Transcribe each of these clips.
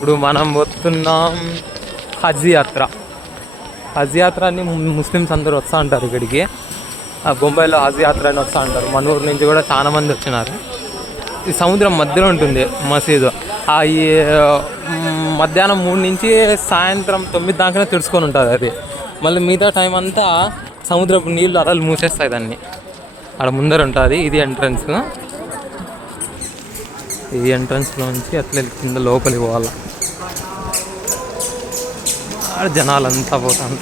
ఇప్పుడు మనం పోతున్నాం హజ్ యాత్ర. హజ్ యాత్ర అని ముస్లిమ్స్ అందరూ వస్తూ ఉంటారు ఇక్కడికి. బొంబాయిలో హజ్ యాత్ర అని వస్తూ ఉంటారు. మన ఊరు నుంచి కూడా చాలా మంది వచ్చినారు. ఈ సముద్రం మధ్యలో ఉంటుంది మసీదు. ఈ మధ్యాహ్నం 3 నుంచి సాయంత్రం 9 దాకానే తెరుచుకొని ఉంటుంది అది. మళ్ళీ మిగతా టైం అంతా సముద్రపు నీళ్ళు అలలు మూసేస్తాయి దాన్ని. అక్కడ ముందర ఉంటుంది. ఇది ఎంట్రన్స్. ఈ ఎంట్రన్స్లోంచి అట్లా కింద లోపలికి పోవాలి. జనాలంతా పోతాను.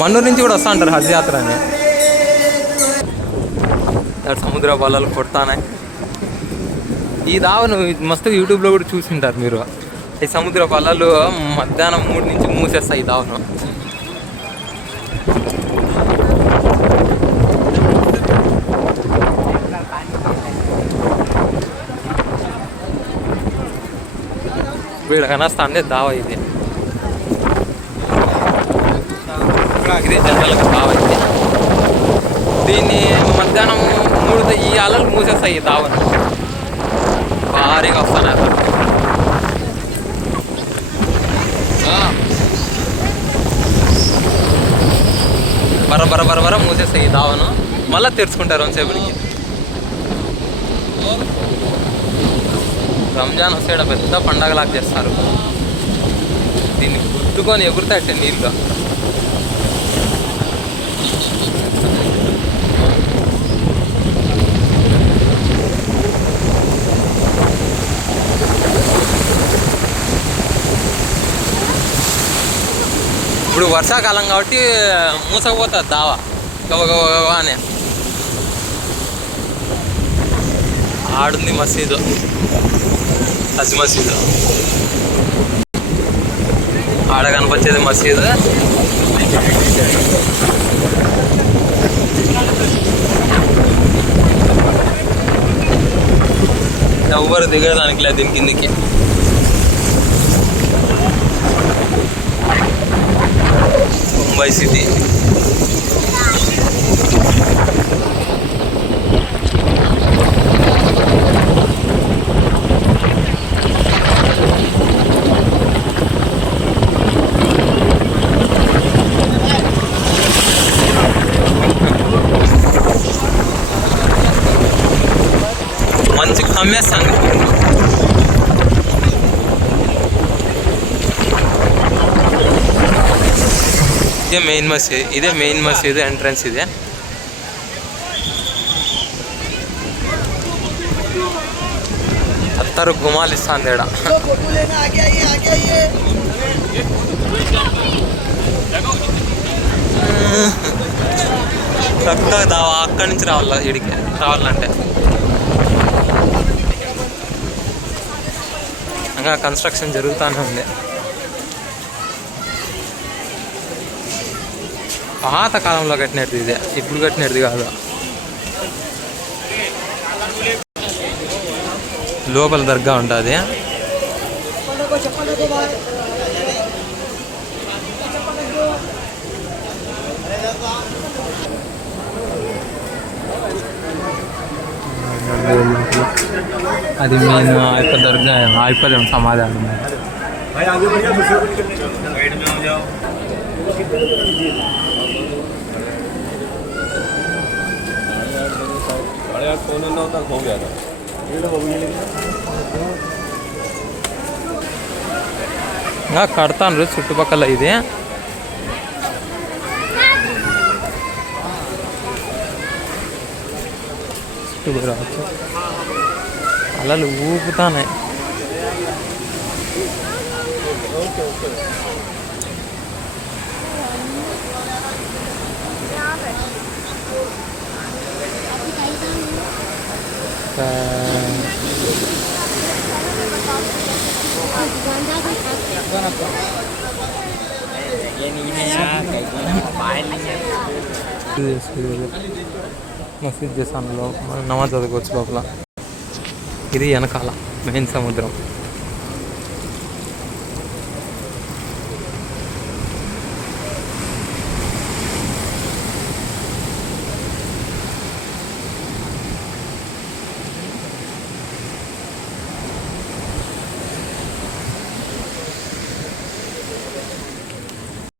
మన్నూరు నుంచి కూడా వస్తూ ఉంటారు హజ్ యాత్ర అని. సముద్ర పొలాలు కొడతానే. ఈ దావను మస్తు యూట్యూబ్లో కూడా చూసింటారు మీరు. ఈ సముద్ర పొలాలు మధ్యాహ్నం 3 నుంచి మూసేస్తాయి ఈ దావను. వీడు కనొస్తాండే దావ ఇది. ఇదే జనరల్గా దావ ఇది. దీన్ని మధ్యాహ్నం 3 ఈ అలలు మూసేస్తాయి ఈ దావను. భారీగా వస్తాను అసలు. బర మూసేస్తాయి ఈ దావను. మళ్ళీ తెరుచుకుంటారు కొంతసేపటికి. రంజాన్ వస్తే పెద్ద పండగలాగా చేస్తారు. దీన్ని గుర్తుకొని ఎగురుతాయి నీళ్ళు. ఇప్పుడు వర్షాకాలం కాబట్టి మూసకపోతుంది దావా గవగవగానే. ఆడుంది మసీదు, హజ్ మసీదు. ఆడ కనిపించేది మసీదు. ఎవ్వరు దిగడానికి లేదు దీని కిందికి. ముంబై సిటీ. మంచి కమ్మేస్తాను. ఇదే మెయిన్ మసీదు ఎంట్రన్స్. ఇదే అత్తరు గుమాలు ఇస్తాను తేడా. చక్కగా దావా అక్కడి నుంచి రావాల. ఇడికి రావాలంటే ఇంకా కన్స్ట్రక్షన్ జరుగుతూనే ఉంది. పాత కాలంలో కట్టినది ఇదే, ఇప్పుడు కట్టినది కాదు. లోపల దర్గా ఉంటుంది. అది మెయిన్ ఆయప్ప దర్గా. ఆయప్ప సమాధానం. కడతాను చుట్టుపక్కల. ఇది అలలు ఊపుతానే. మసీద్ చేసాను. మనం నమాజ్ చదువుకోవచ్చు లోపల. ఇది వెనకాల మెయిన్ సముద్రం.